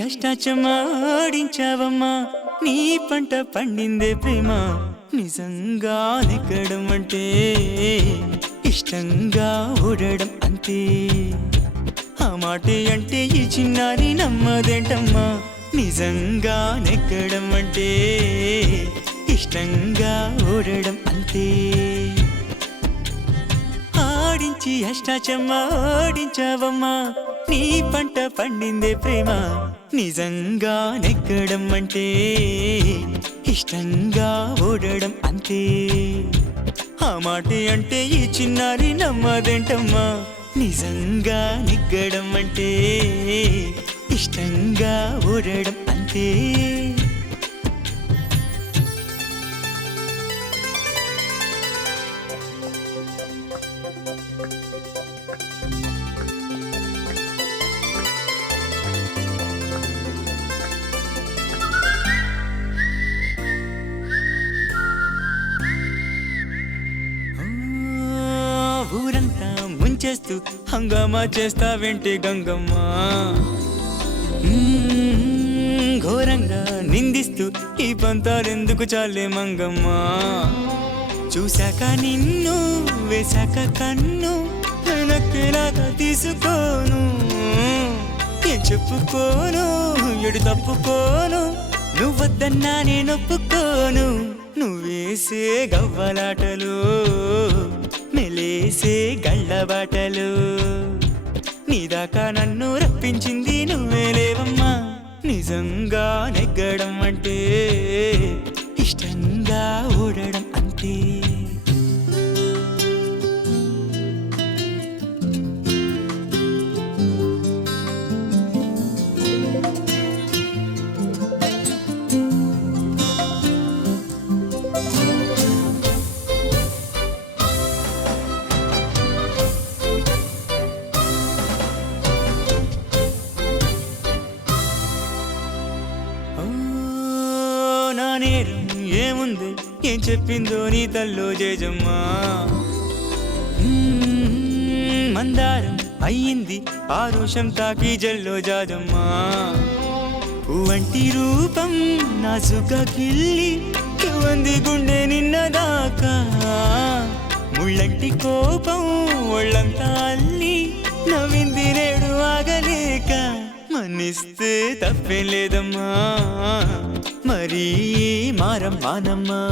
అష్టాచమ్మా ఆడించావమ్మా నీ పంట పండిందే ప్రేమ నిజంగా నెగ్గడం అంటే ఇష్టంగా ఓడడం అంతే ఆ మాటే అంటే ఈ చిన్నారి నమ్మదేంటమ్మా నిజంగా నెగ్గడం అంటే ఇష్టంగా ఓడడం అంతే ఆడించి అష్టాచమ్మా ఆడించావమ్మా నీ పంట పండిందే ప్రేమ నిజంగా నెగ్గడం అంటే ఇష్టంగా ఓడడం అంతే ఆ మాటే అంటే ఈ చిన్నారి నమ్మదేంటమ్మా నిజంగా నెగ్గడం అంటే ఇష్టంగా ఓడడం అంతే ఊరంతా ముంచేస్తూ హంగామా చేస్తావేంటి గంగమ్మ ఘోరంగా నిందిస్తూ ఈ పంతారెందుకు చాలే మంగమ్మ చూశాక నిన్ను వేశాక కన్ను నక్కేలాగా తీసుకోను ఏం చెప్పుకోను ఎడు తప్పుకోను నువ్వొద్దన్నా నేనొప్పుకోను నువ్వేసే గవ్వలాటలు మెలేసే గళ్ళబాటలు నీదాకా నన్ను రప్పించింది నువ్వే లేవమ్మా నిజంగా నెగ్గడం అంటే ఇష్టంగా ఓడడం అంతే నేరం ఏముంది ఏం చెప్పిందో నీ తల్లో జేజమ్మా మందారం అయ్యింది ఆరుషం తాకి జల్లో జాజమ్మా వంటి రూపం నాసుగా కిల్లి వంది గుండె నిన్నదాకా ముళ్ళంటి కోపం ఒళ్ళంతా అల్లి నవ్వింది నేడు ఆగలేక మన్నిస్తే తప్పేం లేదమ్మా మరీ మారం మానమ్మా